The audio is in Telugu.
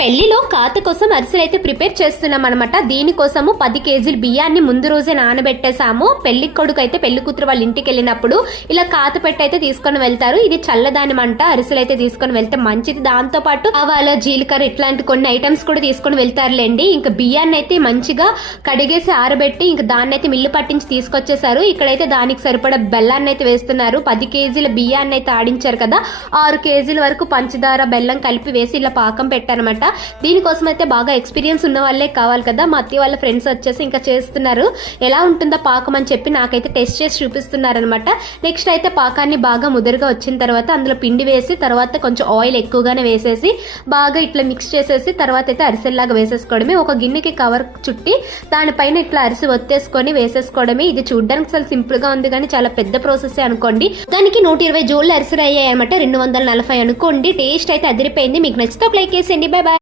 పెళ్ళిలో కాత కోసం అరిసెలైతే ప్రిపేర్ చేస్తున్నాం అనమాట దీనికోసము పది కేజీలు బియ్యాన్ని ముందు రోజే నానబెట్టేసాము పెళ్ళి కొడుకు అయితే పెళ్ళి కూతురు వాళ్ళ ఇంటికి వెళ్ళినప్పుడు ఇలా కాత పెట్టి అయితే తీసుకొని వెళ్తారు. ఇది చల్లదాని అంట అరిసెలు అయితే తీసుకొని వెళ్తే మంచిది. దాంతో పాటు ఆవాల జీలకర్ర ఇట్లాంటి కొన్ని ఐటమ్స్ కూడా తీసుకొని వెళ్తారులేండి. ఇంకా బియ్యాన్ని అయితే మంచిగా కడిగేసి ఆరబెట్టి ఇంకా దాన్ని అయితే మిల్లు పట్టించి తీసుకొచ్చేసారు ఇక్కడైతే దానికి సరిపడా బెల్లాన్ని అయితే వేస్తున్నారు. పది కేజీల బియ్యాన్ని అయితే ఆడించారు కదా. ఆరు కేజీల వరకు పంచదార బెల్లం కలిపి వేసి ఇలా పాకం పెట్టారనమాట దీనికోసం అయితే బాగా ఎక్స్పీరియన్స్ ఉన్న వాళ్ళే కావాలి కదా. మా అత్తయ్య వాళ్ళ ఫ్రెండ్స్ వచ్చేసి ఇంకా చేస్తున్నారు. ఎలా ఉంటుందో పాకం అని చెప్పి నాకైతే టెస్ట్ చేసి చూపిస్తున్నారనమాట నెక్స్ట్ అయితే పాకాన్ని బాగా ముదురుగా వచ్చిన తర్వాత అందులో పిండి వేసి తర్వాత కొంచెం ఆయిల్ ఎక్కువగానే వేసేసి బాగా ఇట్లా మిక్స్ చేసేసి తర్వాత అయితే అరిసెల్లాగా వేసేసుకోవడమే. ఒక గిన్నెకి కవర్ చుట్టి దానిపైన ఇట్లా అరిసి ఒత్తేసుకొని వేసేసుకోవడమే. ఇది చూడడానికి చాలా సింపుల్గా ఉంది కానీ చాలా పెద్ద ప్రాసెస్ అనుకోండి. దానికి నూట ఇరవై జోళ్ళు అరిసెలు అయ్యాయి అనమాట రెండు వందల నలభై అనుకోండి. టేస్ట్ అయితే అదిరిపోయింది. మీకు నచ్చితే ఒక లైక్ వేసేయండి బై బాయ్